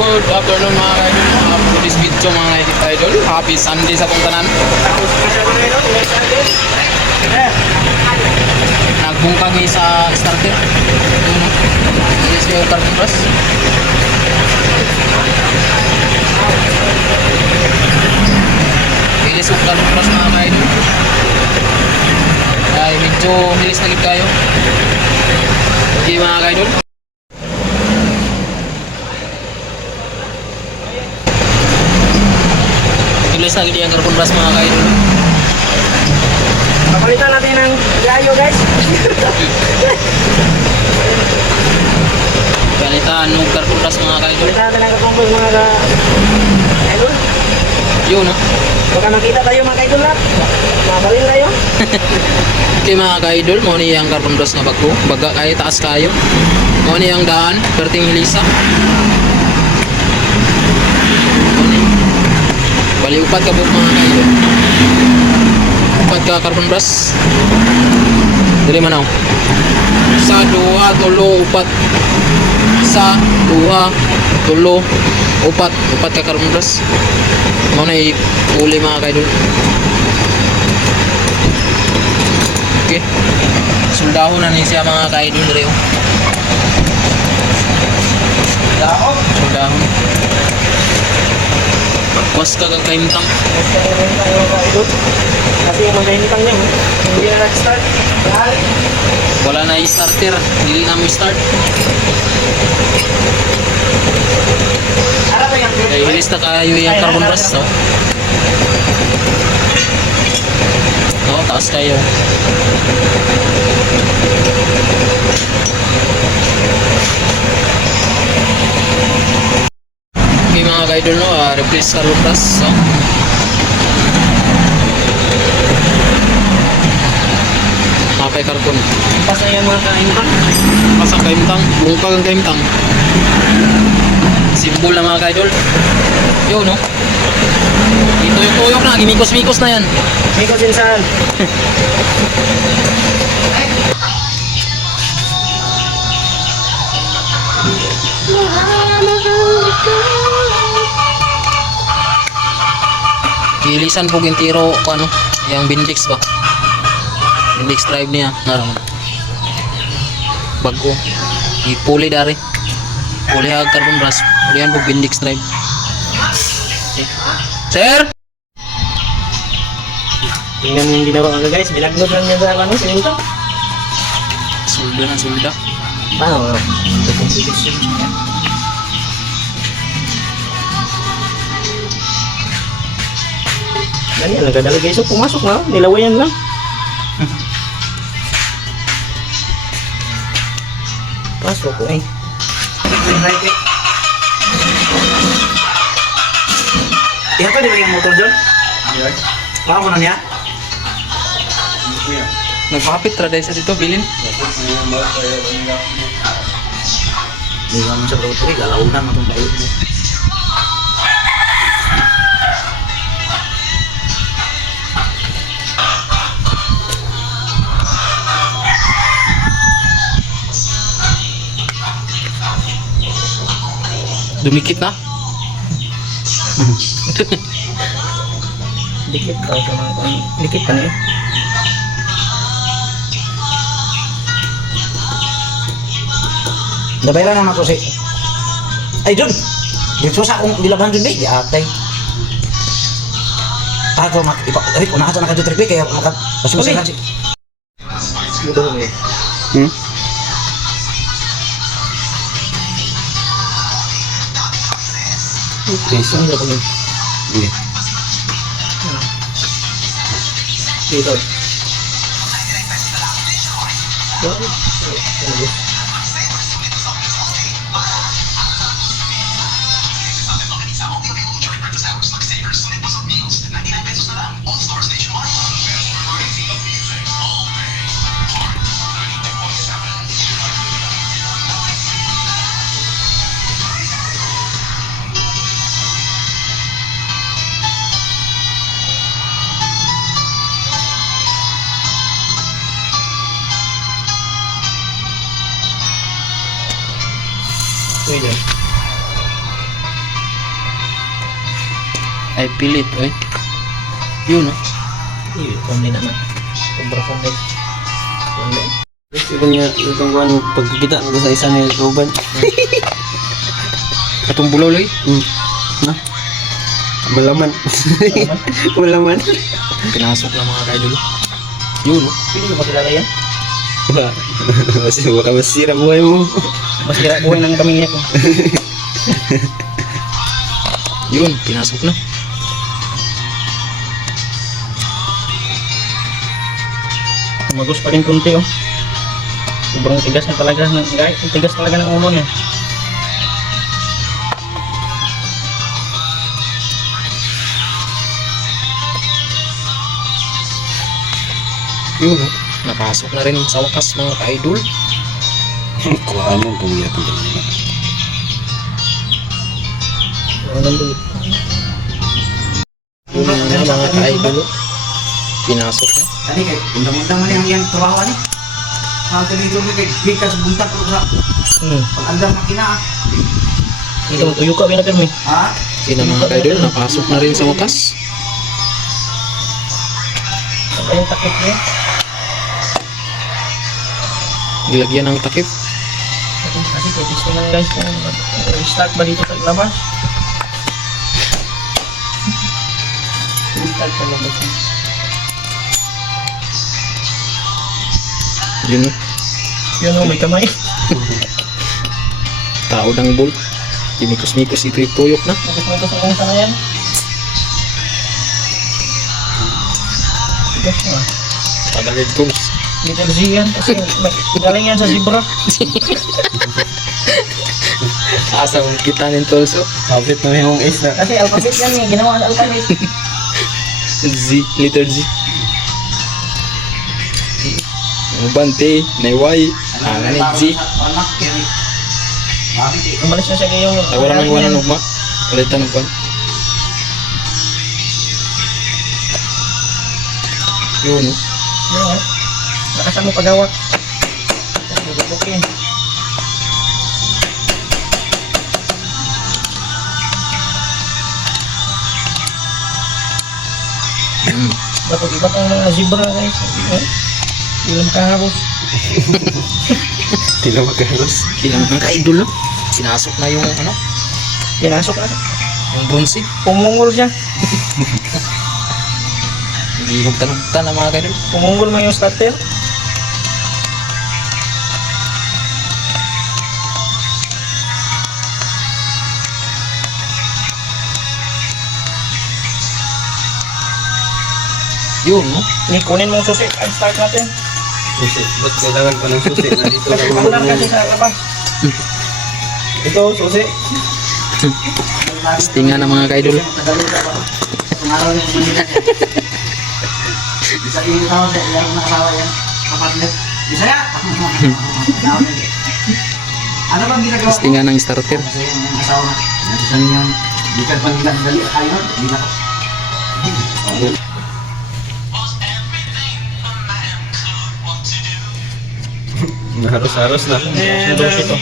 Good afternoon mga idol. Uh, for this video mga idol. Happy Sunday sa kong tanan. Nagbungkag ni sa starter. Ko yung carbon brush. Ilis yung carbon brush mga idol. Ay medyo bilis na kayo. Okay mga idol. Na gid yung carbon brush mga idol. Papalitan natin ng gayo guys. Palitan ng carbon brush mga idol. Palitan natin ng katumbong mga ka... Idol. Yun no. Baka makita tayo mga idol lahat. Mabalin tayo. Okay mga ka-idol, mo ni ang carbon brush nga bago. Baga kayo, taas kayo. Mo ni ang daan, perting hilisa. Mo ni. Bali upat ka po mga ka-idol. Upat ka carbon brush. Dili man ako. Sa duha, tulo, upat. Sa duha, tulo, upat. Upat ka carbon brush. Mo na uli mga ka-idol. Okay. Suldahon na ni siya mga ka-idol reo. Dako. Suldahon. Was ka kang kaimtang. Kasi yung magkainitang niya, hindi na nag-start. Wala na i-starter. Dili na mo yung Kaya hilis na kayo yung carbon brush. No? No, taas kayo. Okay mga ka-idol no, ah, replace carbon brush. No? Mapay carbon. Basta yung mga kainitang. Pasang kaimtang, bungkag ang kaimtang. Simbol na mga ka-idol. Yun, no? Ito yung tuyok na, gimikos-mikos na yan. May kusinsan. Ilisan po yung tiro, kung ano, yung Bindix ba? Bindix drive niya, naroon. Bago. Ipuli dari. Puli hag carbon brush. Pulihan po Bindix drive. Okay. Sir! Tingnan yung ginawa ko guys. Bilagnod lang niya sa ano, sininto. Sulda na sulda. Paano? Yan, nagdadala guys. So, pumasok na. Nilawayan lang. Pasok ko eh. Iya tuh dia yang motor John? Iya. Lama na niya? Nagpapit tra dahil sa dito, bilin. Hindi ka mo sa rotary, galaw na matong kayo. Dumikit na. Dikit ka sa mga kung dikit pa niya. Dabaylan naman ako si... Ay, John! Dito sa akong dilaban dun, di atay. Para ko mak... Ipa... Ay, unahan sa nakadyo trip, kaya maka... Basta mo sa si... Ito eh. Hmm? Okay, so ano ko yun? Ayan. Ay, pilit, ay. Yun, oh. Yun, konti naman. Sobra konti. Konti. Ibang niya, itong kuhan, pagkikita ko sa isa niya, ruban. Katong bulaw lagi? Hmm. Na? Malaman. Malaman? Malaman. Pinasok lang mga kayo. Yun, oh. Pili ko makilala yan? Kasi baka masira buhay mo. Mas kira buhay ng pamilya ko. Yun, pinasok na. Magos pa rin kunti oh. Sobrang tigas na talaga ng guys. Tigas talaga ng ulo niya. Yun, no? Napasok na rin sa wakas mga ka-idol. Kuhaan mo, ang dalawa. Walang dulit. Yun na mga ka-idol. oh. Pinasok na. Tadi kay undang-undang man yang yang trabaho ni. Ang dito kay bikas buntag ko sa Hmm. pag-andam makina. ah. Ito, tuyo ka, binapir mo. Ha? Yun na mga ka-idol. Napasok na rin sa wakas. Ano yung takip niya? Nilagyan ng takip. Kasi titis naman guys kung start ba dito sa labas. Start sa labas. Yun? Yun oh, may kamay. Tao ng bull. Kimikos-mikos ito yung tuyok na. Mo ito sa yan. Na. Pagalit tools. Little Z yan kasi galing yan sa zebra. Asa mong kita ng tools, oh. Kapit na may mong is na. Kasi alphabet yan eh, ginawa sa alphabet. Z, letter Z. Bante, nayway, ang anit Z. Eh? Umalis na siya kayong... Tawaran ng iwanan ng ma. Palitan ng kwan. Yun, oh. Yun Nakasan mo pagawak. Bubukin. Mm. Dapat iba tong mga zebra guys. Eh, Ilang kahabos. Tila magkaros. Ilang mga ka-idol? Sinasok na yung, ano, Pinasok na. yung bronze. Pumungol siya. Hindi hugtan-hugtan na mga ka-idol. Pumungol mo yung starter. Yun? Ni kunin mong susi. Ay, start natin. Susi. Ba't kailangan pa ng susi? Nandito Kasi na paulan kasi sa labas. Ito, susi. Tinga ng mga ka-idol. Sumaraw yung Manila. Bisa ini tahu deh yang nakasawa yan. Kapatid. Bisaya. Na, eh. Ano bang ginagawa? Tinga ng starter. Kasi yung asawa na. Nasa niyang di ka pang dali ayun. Di na. Naharos-haros na. Sudos ito.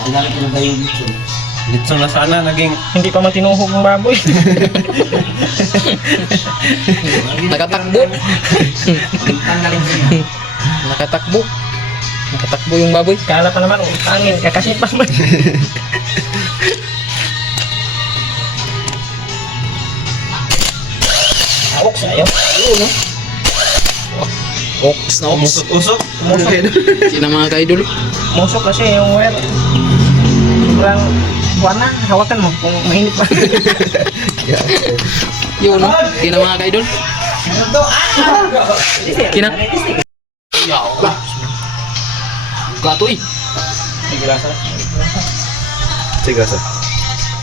Ang dami pinagayon dito. Dito na sana naging Hindi pa matinuhog ng baboy. Nakatakbo. Ko. Nakatakbo. Nakatakbo yung baboy. Kala pa naman, oh, tangin, kakasipas man. Awok sa'yo. Ox na ox. usok-usok. Sina mga ka-idol. Musok kasi yung wire. Sobrang warna, hawakan mo kung mainit pa. Yun, no? Sina mga ka-idol. Kina. Ya Allah. Gato eh. May grasa. Sige, sir.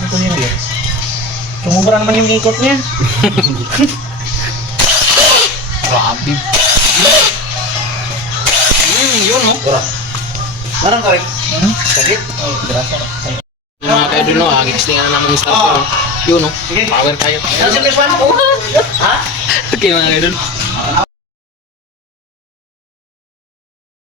Ito yun yun. Sumubra naman yung ikot niya. Grabe. Yun, no? Parang korek. Hmm? Sakit. Oh, grasa. Mga ka-idol, no? Agis tingnan na mga starter. no? Yun, no? Power tayo. Ano si Juan? Ha? Okay, mga ka-idol.